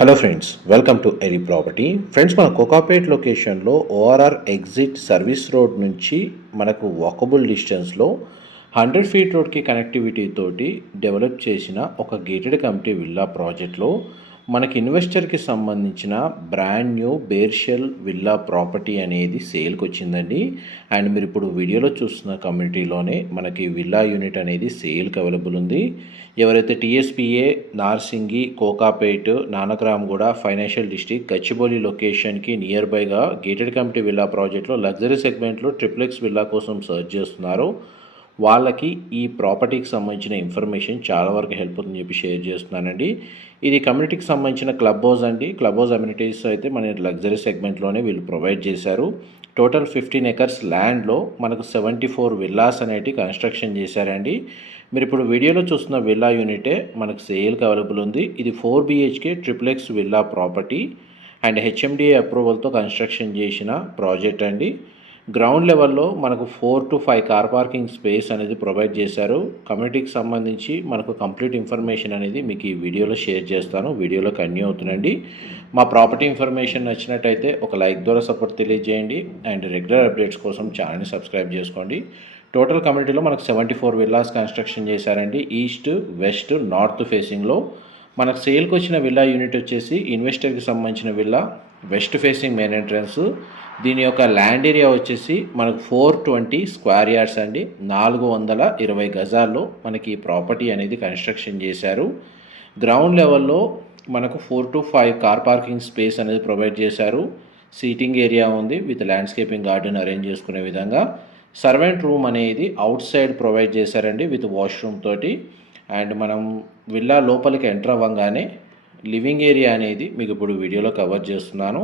Hello friends, welcome to ఎరీ property. Friends, మన కోకాపేట్ లొకేషన్లో ఓఆర్ఆర్ ఎగ్జిట్ సర్వీస్ రోడ్ నుంచి మనకు వాకబుల్ డిస్టెన్స్లో 100 ఫీట్ రోడ్కి కనెక్టివిటీ తోటి డెవలప్ చేసిన ఒక గేటెడ్ కమ్యూనిటీ విల్లా ప్రాజెక్ట్లో మనకి ఇన్వెస్టర్కి సంబంధించిన brand new bare shell villa property అనేది సేల్కి వచ్చిందండి. అండ్ మీరు ఇప్పుడు వీడియోలో చూస్తున్న కమ్యూనిటీలోనే మనకి విల్లా యూనిట్ అనేది సేల్కి అవైలబుల్ ఉంది. ఎవరైతే TSPA, Narsingi, Kokapet, Nanakramguda financial district, Gachibowli లొకేషన్కి నియర్ బైగా గేటెడ్ కమ్యూనిటీ విల్లా ప్రాజెక్ట్లో లగ్జరీ సెగ్మెంట్లో ట్రిప్లెక్స్ విల్లా కోసం సర్చ్ చేస్తున్నారు, వాళ్ళకి ఈ ప్రాపర్టీకి సంబంధించిన ఇన్ఫర్మేషన్ చాలా వరకు హెల్ప్ అవుతుందని చెప్పి షేర్ చేస్తున్నానండి. ఇది కమ్యూనిటీకి సంబంధించిన క్లబ్ హౌస్ అండి. క్లబ్ హౌస్ అమ్యూనిటీస్ అయితే మన లగ్జరీ సెగ్మెంట్లోనే వీళ్ళు ప్రొవైడ్ చేశారు. టోటల్ 15 ఎకర్స్ ల్యాండ్లో మనకు 74 విల్లాస్ అనేవి కన్స్ట్రక్షన్ చేశారండి. మీరు ఇప్పుడు వీడియోలో చూస్తున్న విల్లా యూనిటే మనకు సేల్కి అవైలబుల్ ఉంది. ఇది 4 BHK triplex villa property and HMDA అప్రూవల్తో కన్స్ట్రక్షన్ చేసిన ప్రాజెక్ట్ అండి. గ్రౌండ్ లెవెల్లో మనకు 4 to 5 కార్ పార్కింగ్ స్పేస్ అనేది ప్రొవైడ్ చేశారు. కమ్యూనిటీకి సంబంధించి మనకు కంప్లీట్ ఇన్ఫర్మేషన్ అనేది మీకు ఈ వీడియోలో షేర్ చేస్తాను. వీడియోలో కంటిన్యూ అవుతుందండి. మా ప్రాపర్టీ ఇన్ఫర్మేషన్ నచ్చినట్టయితే ఒక లైక్ ద్వారా సపోర్ట్ తెలియజేయండి అండ్ రెగ్యులర్ అప్డేట్స్ కోసం ఛానల్ని సబ్స్క్రైబ్ చేసుకోండి. టోటల్ కమ్యూనిటీలో మనకు 74 విల్లాస్ కన్స్ట్రక్షన్ చేశారండి. ఈస్ట్, వెస్ట్, నార్త్ ఫేసింగ్లో మనకు సేల్కి వచ్చిన విల్లా యూనిట్ వచ్చేసి ఇన్వెస్టర్కి సంబంధించిన villa west facing main entrance. దీని యొక్క ల్యాండ్ ఏరియా వచ్చేసి మనకు 420 స్క్వేర్ యార్డ్స్ అండి. 420 గజాల్లో మనకి ఈ ప్రాపర్టీ అనేది కన్స్ట్రక్షన్ చేశారు. గ్రౌండ్ లెవెల్లో మనకు 4 to 5 కార్ పార్కింగ్ స్పేస్ అనేది ప్రొవైడ్ చేశారు. సీటింగ్ ఏరియా ఉంది విత్ ల్యాండ్స్కేపింగ్ గార్డెన్ అరేంజ్ చేసుకునే విధంగా. సర్వెంట్ రూమ్ అనేది అవుట్ సైడ్ ప్రొవైడ్ చేశారండి విత్ వాష్రూమ్ తోటి. అండ్ మనం విల్లా లోపలికి ఎంటర్ అవ్వగానే లివింగ్ ఏరియా అనేది మీకు ఇప్పుడు వీడియోలో కవర్ చేస్తున్నాను.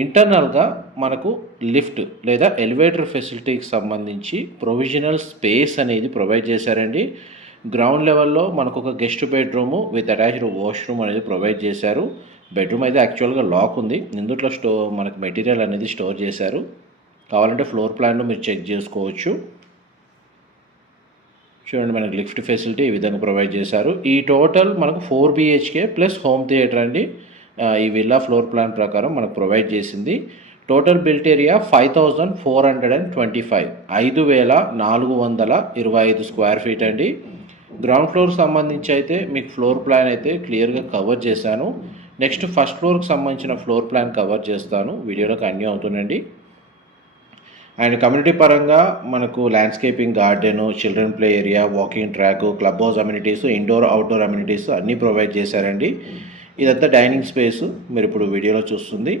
ఇంటర్నల్గా మనకు లిఫ్ట్ లేదా ఎలివేటర్ ఫెసిలిటీకి సంబంధించి ప్రొవిజనల్ స్పేస్ అనేది ప్రొవైడ్ చేశారండి. గ్రౌండ్ లెవెల్లో మనకు ఒక guest bedroom with attached washroom అనేది ప్రొవైడ్ చేశారు. బెడ్రూమ్ అయితే యాక్చువల్గా లాక్ ఉంది. ఇందులో మనకు మెటీరియల్ అనేది స్టోర్ చేశారు. కావాలంటే ఫ్లోర్ ప్లాన్లో మీరు చెక్ చేసుకోవచ్చు. చూడండి, మనకు లిఫ్ట్ ఫెసిలిటీ ఈ విధంగా ప్రొవైడ్ చేశారు. ఈ టోటల్ మనకు 4 BHK ప్లస్ హోమ్ థియేటర్ అండి. ఈ విల్లా ఫ్లోర్ ప్లాన్ ప్రకారం మనకు ప్రొవైడ్ చేసింది. Total built area 5425 5425 square feet అండి. గ్రౌండ్ ఫ్లోర్కి సంబంధించి అయితే మీకు ఫ్లోర్ ప్లాన్ అయితే క్లియర్గా కవర్ చేశాను. నెక్స్ట్ ఫస్ట్ ఫ్లోర్కి సంబంధించిన ఫ్లోర్ ప్లాన్ కవర్ చేస్తాను. వీడియోలో కంటిన్యూ అవుతుందండి. అండ్ కమ్యూనిటీ పరంగా మనకు landscaping garden, children play area, walking track, club house amenities, indoor outdoor amenities అన్నీ ప్రొవైడ్ చేశారండి. ఇదంతా డైనింగ్ స్పేస్ మీరు ఇప్పుడు వీడియోలో చూస్తుంది.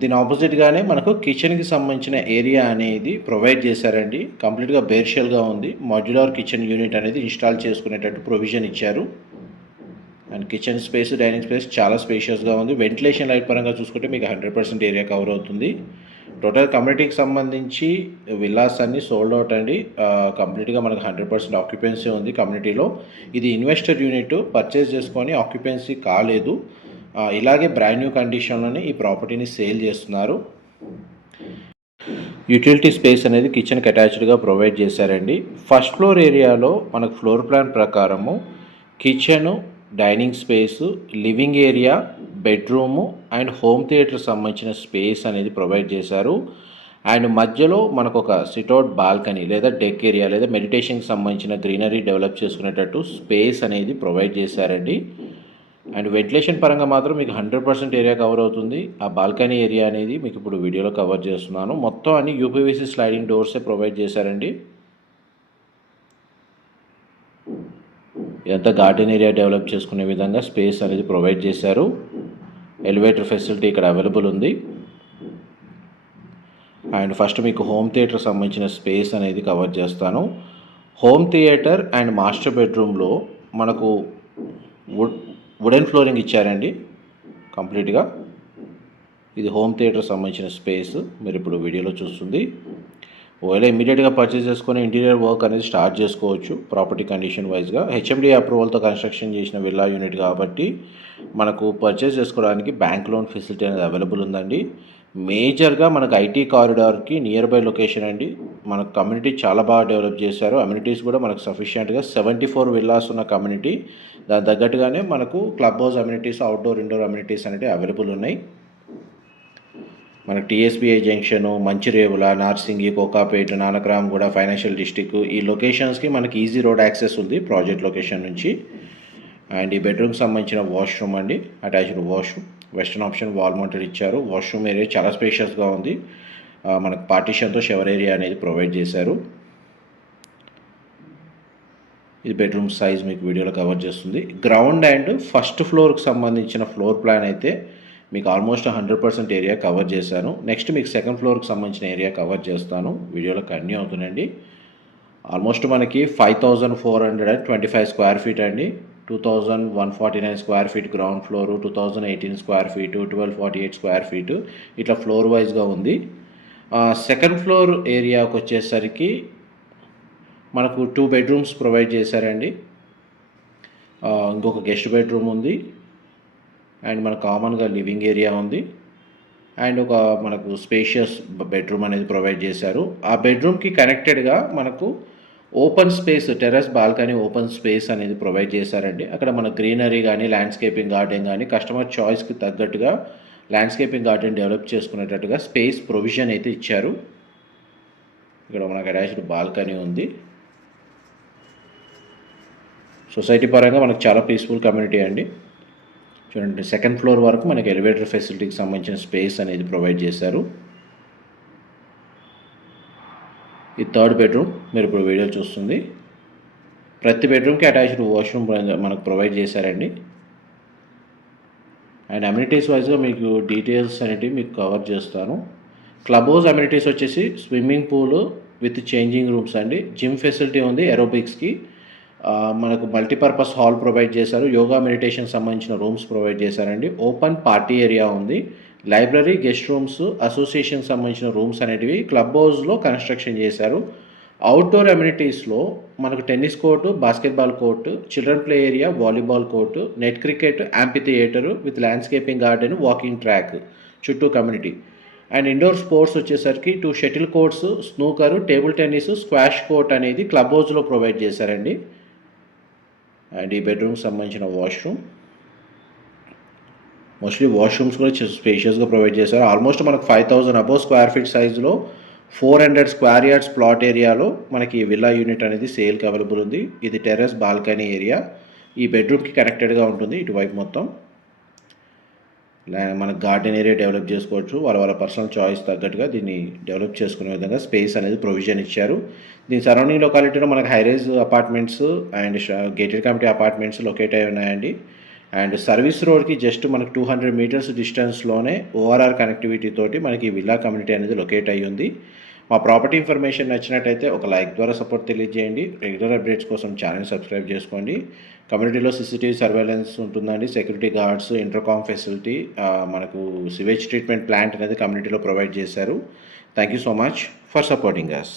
దీని ఆపోజిట్గానే మనకు కిచెన్కి సంబంధించిన ఏరియా అనేది ప్రొవైడ్ చేశారండి. కంప్లీట్గా బేర్షియల్గా ఉంది. మాడ్యులర్ కిచెన్ యూనిట్ అనేది ఇన్స్టాల్ చేసుకునేటట్టు ప్రొవిజన్ ఇచ్చారు. And kitchen space, dining space చాలా స్పేషియస్గా ఉంది. వెంటిలేషన్ లైట్ పరంగా చూసుకుంటే మీకు 100% ఏరియా కవర్ అవుతుంది. టోటల్ కమ్యూనిటీకి సంబంధించి విల్లాస్ అన్నీ సోల్డ్ అవుట్ అండి. కంప్లీట్గా మనకు 100% ఆక్యుపెన్సీ ఉంది కమ్యూనిటీలో. ఇది ఇన్వెస్టర్ యూనిట్ పర్చేస్ చేసుకొని ఆక్యుపెన్సీ కాలేదు. ఇలాగే బ్రాండ్ న్యూ కండిషన్లోనే ఈ ప్రాపర్టీని సేల్ చేస్తున్నారు. యూటిలిటీ స్పేస్ అనేది కిచెన్కి అటాచ్డ్గా ప్రొవైడ్ చేశారండి. ఫస్ట్ ఫ్లోర్ ఏరియాలో మనకు ఫ్లోర్ ప్లాన్ ప్రకారము kitchen, dining space, living area, bedroom and home theatre సంబంధించిన స్పేస్ అనేది ప్రొవైడ్ చేశారు. అండ్ మధ్యలో మనకు ఒక సిట్అవుట్ బాల్కనీ లేదా డెక్ ఏరియా లేదా మెడిటేషన్కి సంబంధించిన గ్రీనరీ డెవలప్ చేసుకునేటట్టు స్పేస్ అనేది ప్రొవైడ్ చేశారండి. అండ్ వెంటిలేషన్ పరంగా మాత్రం మీకు 100% ఏరియా కవర్ అవుతుంది. ఆ బాల్కనీ ఏరియా అనేది మీకు ఇప్పుడు వీడియోలో కవర్ చేస్తున్నాను. మొత్తం అన్ని UPVC స్లైడింగ్ డోర్సే ప్రొవైడ్ చేశారండి. ఇదంతా గార్డెన్ ఏరియా డెవలప్ చేసుకునే విధంగా స్పేస్ అనేది ప్రొవైడ్ చేశారు. ఎలివేటర్ ఫెసిలిటీ ఇక్కడ అవైలబుల్ ఉంది. అండ్ ఫస్ట్ మీకు హోమ్ థియేటర్ సంబంధించిన స్పేస్ అనేది కవర్ చేస్తాను. హోమ్ థియేటర్ అండ్ మాస్టర్ బెడ్రూమ్లో మనకు వుడెన్ ఫ్లోరింగ్ ఇచ్చారండి కంప్లీట్గా. ఇది హోమ్ థియేటర్ సంబంధించిన స్పేస్ మీరు ఇప్పుడు వీడియోలో చూస్తుంది. ఒకవేళ ఇమీడియట్గా పర్చేస్ చేసుకొని ఇంటీరియర్ వర్క్ అనేది స్టార్ట్ చేసుకోవచ్చు. ప్రాపర్టీ కండిషన్ వైజ్గా HMDA అప్రూవల్తో కన్స్ట్రక్షన్ చేసిన విల్లా యూనిట్ కాబట్టి మనకు పర్చేస్ చేసుకోవడానికి బ్యాంక్ లోన్ ఫెసిలిటీ అనేది అవైలబుల్ ఉందండి. మేజర్గా మనకు ఐటీ కారిడార్కి నియర్ బై లొకేషన్ అండి. మనకు కమ్యూనిటీ చాలా బాగా డెవలప్ చేశారు. అమ్యూనిటీస్ కూడా మనకు సఫిషియెంట్గా 74 విల్లాస్ ఉన్న కమ్యూనిటీ దాని తగ్గట్టుగానే మనకు club house amenities, outdoor indoor amenities అనేవి అవైలబుల్ ఉన్నాయి. మనకు TSBI junction, Manchirevula, Narsingi, Kokapet, Nanakramguda financial district ఈ లొకేషన్స్కి మనకి ఈజీ రోడ్ యాక్సెస్ ఉంది ప్రాజెక్ట్ లొకేషన్ నుంచి. అండ్ ఈ బెడ్రూమ్కి సంబంధించిన వాష్రూమ్ అండి, attached washroom, western option wall mounted ఇచ్చారు. వాష్రూమ్ ఏరియా చాలా స్పేషియస్గా ఉంది. మనకు పార్టీషన్తో షవర్ ఏరియా అనేది ప్రొవైడ్ చేశారు. ఇది బెడ్రూమ్ సైజ్ మీకు వీడియోలో కవర్ చేస్తుంది. గ్రౌండ్ అండ్ ఫస్ట్ ఫ్లోర్కి సంబంధించిన ఫ్లోర్ ప్లాన్ అయితే మీకు ఆల్మోస్ట్ 100% ఏరియా కవర్ చేశాను. నెక్స్ట్ మీకు సెకండ్ ఫ్లోర్కి సంబంధించిన ఏరియా కవర్ చేస్తాను. వీడియోలో కంటిన్యూ అవుతుందండి. ఆల్మోస్ట్ మనకి 5425 స్క్వేర్ ఫీట్ అండి, 2149 square feet ground floor, 2018 square feet, 1248 square feet ఇట్లా ఫ్లోర్ వైజ్గా ఉంది. సెకండ్ ఫ్లోర్ ఏరియాకి వచ్చేసరికి మనకు 2 బెడ్రూమ్స్ ప్రొవైడ్ చేశారండి. ఇంకొక గెస్ట్ బెడ్రూమ్ ఉంది, అండ్ మనకు కామన్గా లివింగ్ ఏరియా ఉంది, అండ్ ఒక మనకు స్పేషియస్ బెడ్రూమ్ అనేది ప్రొవైడ్ చేశారు. ఆ బెడ్రూమ్కి కనెక్టెడ్గా మనకు open space, terrace balcony open space అనేది ప్రొవైడ్ చేశారండి. అక్కడ మన గ్రీనరీ కానీ, ల్యాండ్స్కేపింగ్ గార్డెన్ కానీ, కస్టమర్ చాయిస్కి తగ్గట్టుగా ల్యాండ్స్కేపింగ్ గార్డెన్ డెవలప్ చేసుకునేటట్టుగా స్పేస్ ప్రొవిజన్ అయితే ఇచ్చారు. ఇక్కడ మనకు అటాచ్డ్ బాల్కనీ ఉంది. సొసైటీ పరంగా మనకు చాలా పీస్ఫుల్ కమ్యూనిటీ అండి. చూడండి, సెకండ్ ఫ్లోర్ వరకు మనకి ఎలివేటర్ ఫెసిలిటీకి సంబంధించిన స్పేస్ అనేది ప్రొవైడ్ చేశారు. ఈ థర్డ్ బెడ్రూమ్ మీరు ఇప్పుడు వీడియో చూస్తుంది. ప్రతి బెడ్రూమ్కి అటాచ్డ్ వాష్రూమ్ మనకు ప్రొవైడ్ చేశారండి. అండ్ అమ్యూనిటీస్ వైజ్గా మీకు డీటెయిల్స్ అనేటివి మీకు కవర్ చేస్తాను. క్లబ్ హౌస్ అమ్యూనిటీస్ వచ్చేసి swimming pool with changing rooms అండి, జిమ్ ఫెసిలిటీ ఉంది, ఏరోబిక్స్కి మనకు మల్టీపర్పస్ హాల్ ప్రొవైడ్ చేశారు, యోగా మెడిటేషన్ సంబంధించిన రూమ్స్ ప్రొవైడ్ చేశారండి, ఓపెన్ పార్టీ ఏరియా ఉంది, లైబ్రరీ, గెస్ట్ రూమ్స్, అసోసియేషన్ సంబంధించిన రూమ్స్ అనేటివి క్లబ్ హౌస్లో కన్స్ట్రక్షన్ చేశారు. అవుట్డోర్ అమ్యూనిటీస్లో మనకు tennis court, basketball court, children play area, volleyball court, net cricket, amphitheatre with landscaping garden, walking track చుట్టూ community. And indoor sports వచ్చేసరికి 2 shuttle courts, snooker, table tennis, squash court అనేది club హౌస్లో provide చేశారండి. And ఈ బెడ్రూమ్కి సంబంధించిన washroom, mostly washrooms కూడా స్పేషియస్గా ప్రొవైడ్ చేశారు. ఆల్మోస్ట్ మనకు 5000 అబోవ్ స్క్వేర్ ఫీట్ సైజులో 400 స్క్వేర్ యార్డ్స్ ప్లాట్ ఏరియాలో మనకి విల్లా యూనిట్ అనేది సేల్కి అవైలబుల్ ఉంది. ఇది టెర్రస్ బాల్కనీ ఏరియా, ఈ బెడ్రూమ్కి కనెక్టెడ్గా ఉంటుంది. ఇటువైపు మొత్తం మనకు గార్డెన్ ఏరియా డెవలప్ చేసుకోవచ్చు. వాళ్ళ పర్సనల్ చాయిస్ తగ్గట్టుగా దీన్ని డెవలప్ చేసుకునే విధంగా స్పేస్ అనేది ప్రొవిజన్ ఇచ్చారు. దీని సరౌండింగ్ లొకాలిటీలో మనకు high-rise apartments and gated community apartments locate అయి ఉన్నాయండి. అండ్ సర్వీస్ రోడ్కి జస్ట్ మనకు 200 మీటర్స్ డిస్టెన్స్లోనే ఓఆర్ఆర్ కనెక్టివిటీ తోటి మనకి విల్లా కమ్యూనిటీ అనేది లొకేట్ అయ్యి ఉంది. మా ప్రాపర్టీ ఇన్ఫర్మేషన్ నచ్చినట్టయితే ఒక లైక్ ద్వారా సపోర్ట్ తెలియజేయండి. రెగ్యులర్ అప్డేట్స్ కోసం ఛానల్ సబ్స్క్రైబ్ చేసుకోండి. కమ్యూనిటీలో సీసీటీవీ సర్వేలెన్స్ ఉంటుందండి, సెక్యూరిటీ గార్డ్స్, ఇంటర్కామ్ ఫెసిలిటీ, మనకు సివేజ్ ట్రీట్మెంట్ ప్లాంట్ అనేది కమ్యూనిటీలో ప్రొవైడ్ చేశారు. Thank you so much for supporting us.